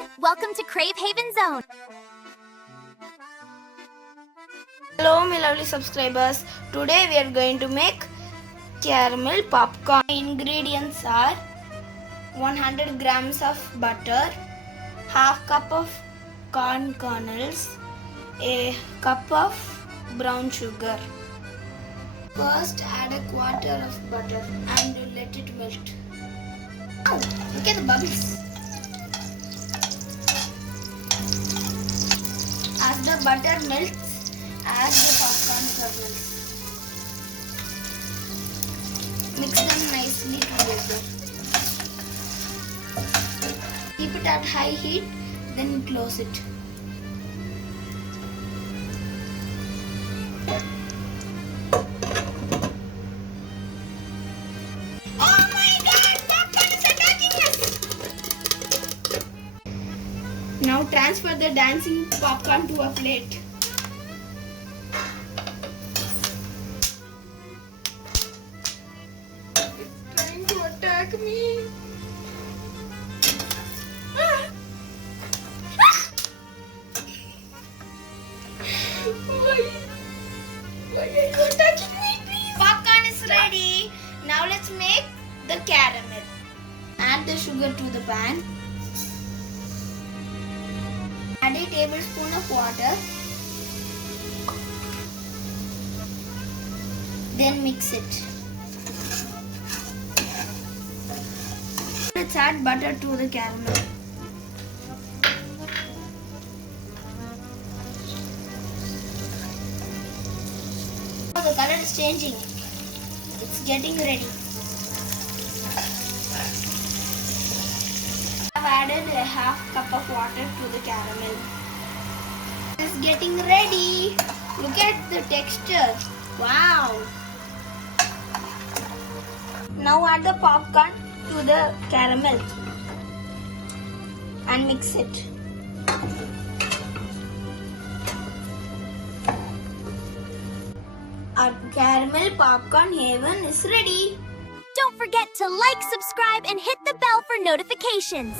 Welcome to Crave Haven Zone. Hello my lovely subscribers. Today we are going to make caramel popcorn. Ingredients are 100 grams of butter, half cup of corn kernels, a cup of brown sugar. First add a quarter of butter and let it melt. Oh, look at the bubbles. As the butter melts, add the popcorn kernels. Mix them nicely together. Keep it at high heat, then close it. Oh my god! Popcorn is attacking us! Now transfer the dancing popcorn to a plate. Trying to attack me. Why are you attacking me, please? Popcorn is ready. Now let's make the caramel. Add the sugar to the pan. Add a tablespoon of water. Then mix it. Let's add butter to the caramel. Oh, the color is changing. It's getting ready. I've added a half cup of water to the caramel. It's getting ready. Look at the texture. Wow. Now add the popcorn to the caramel and mix it. Our caramel popcorn haven is ready. Don't forget to like, subscribe, and hit the bell for notifications.